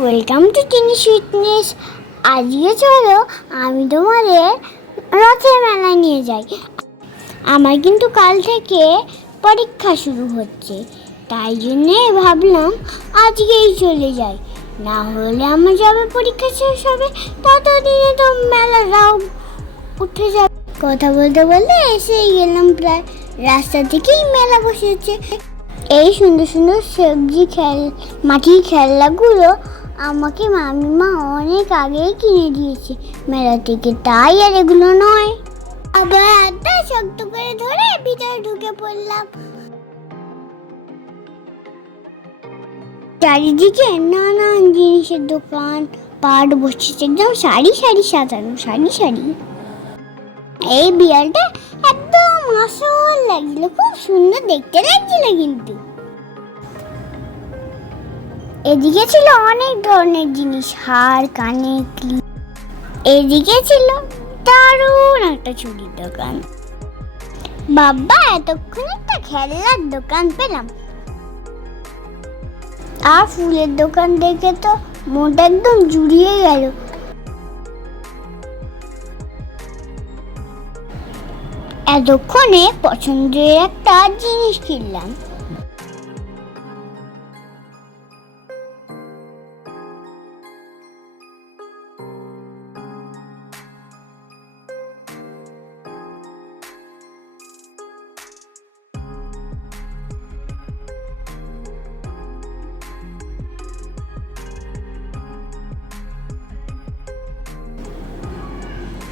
Welcome to tiny fitness আজকে চলো আমি তোমাদের রথের মেলায় নিয়ে যাই। আমার কিন্তু কাল থেকে পরীক্ষা শুরু হচ্ছে। তাই জন্যে ভাবলাম আজকেই চলে যাই। না হলে আমার যাবে পরীক্ষা শেষ হবে, ততদিনে তো মেলাটাও উঠে যাবে। কথা বলতে বলতে এসেই গেলাম প্রায়। রাস্তা থেকেই মেলা বসেছে। এই সুন্দর সুন্দর সবজি খেল, মাটির খেলনাগুলো আমাকে মামিমা অনেক আগেই কিনে দিয়েছে। মেলা থেকে তাই আর এগুলো নয়। আবার হাতটা শক্ত করে ধরে ভিতরে ঢুকে পড়লাম। চারিদিকে নানান জিনিসের দোকান, পাট বসেছে, একদম সারি সারি সাজানো, সারি সারি। এই বিড়ালটা একদম আসল লাগছিল, খুব সুন্দর দেখতে লাগছিল কিন্তু। এদিকে ছিল অনেক ধরনের জিনিস, হার, কানে এদিকে ছিল দারুণ একটা চুড়ির দোকান। বাবা, এতক্ষণ একটা খেলনার দোকান পেলাম। আর ফুলের দোকান দেখে তো মনটা একদম জুড়িয়ে গেল। এতক্ষণে পছন্দের একটা জিনিস কিনলাম।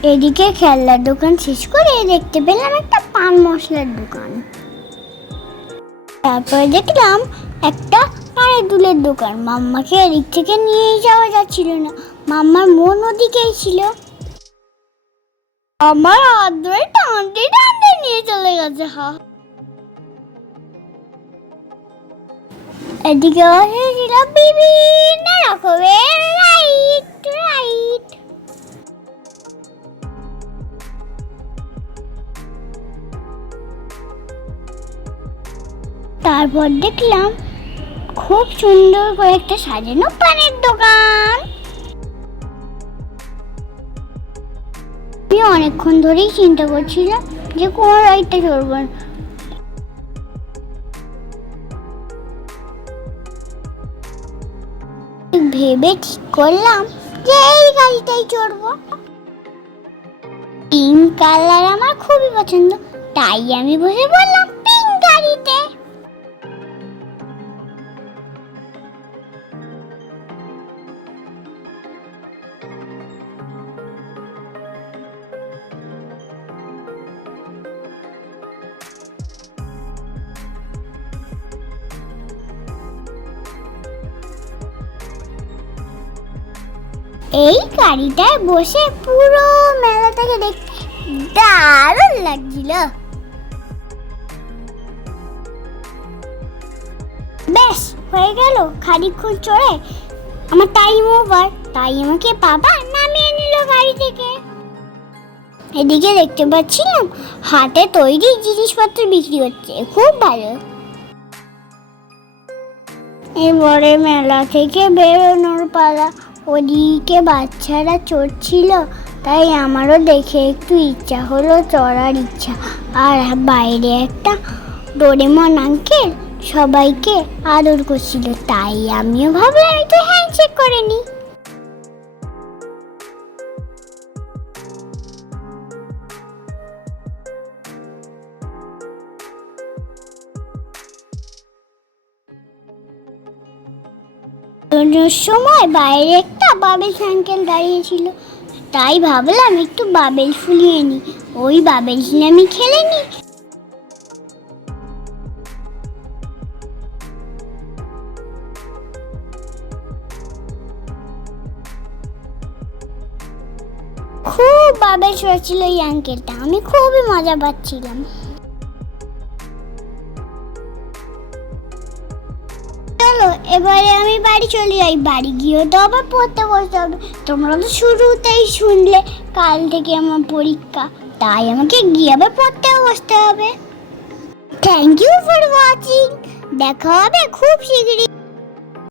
এদিকে খেলনার দোকান শেষ করে দেখতে পেলাম একটা পান মশলার দোকান। তারপরে দেখলাম একটা কানের দুলের দোকান। মাম্মাকে এদিক থেকে নিয়ে যাওয়া যাচ্ছিল না। মাম্মার মন ওদিকেই ছিল। আমার হাত ধরে টানতে টানতে নিয়ে চলে গেছে, হা। এদিকে বিভিন্ন রকমের। তারপর দেখলাম খুব সুন্দর করে একটা সাজানো পানের দোকান। আমি অনেকক্ষণ ধরেই চিন্তা করছিলাম যে কোন রাইডটা চড়বো ভেবে ঠিক করলাম যে এই গাড়িটাই চড়বো। পিঙ্ক কালার আমার খুবই পছন্দ, তাই আমি বসে বললাম পিঙ্ক গাড়িতে। এই গাড়িটায় বসে পুরো মেলাটাকে দেখতে দারুণ লাগছিল। বেশ, হয়ে গেল খানিকক্ষণ চড়ে। আমার টাইম ওভার তাই আমাকে বাবা নামিয়ে নিল গাড়ি থেকে। এদিকে দেখতে পাচ্ছিলাম হাতে তৈরি জিনিসপত্র বিক্রি হচ্ছে। খুব ভালো। এবারে মেলা থেকে বেরোনোর পালা। ওদিকে বাচ্চারা চড়ছিল, তাই আমারও দেখে একটু ইচ্ছা হলো চড়ার ইচ্ছা। আর বাইরে একটা ডোরেমন আঙ্কেল সবাইকে আদর করছিল, তাই আমিও ভাবলাম একটু হ্যান্ডশেক করে নিই। সময় বাইরে একটা বাবেল সাইকেল দাঁড়িয়েছিল। তাই ভাবলাম একটু বাবেল ফুলিয়ে নি। ওই বাবেল আমি খেলে নি। খুব বাবেল ছিল এই আঙ্কেলটা আমি খুবই মজা পাচ্ছিলাম। চলো, এবারে আমি বাড়ি চলে যাই। বাড়ি গিয়েও তো আবার পড়তে বসতে হবে। তোমরা তো শুরুতেই শুনলে, কাল থেকে আমার পরীক্ষা। তাই আমাকে গিয়ে আবার পড়তেও বসতে হবে। থ্যাংক ইউ ফর ওয়াচিং দেখা হবে খুব শীঘ্রই।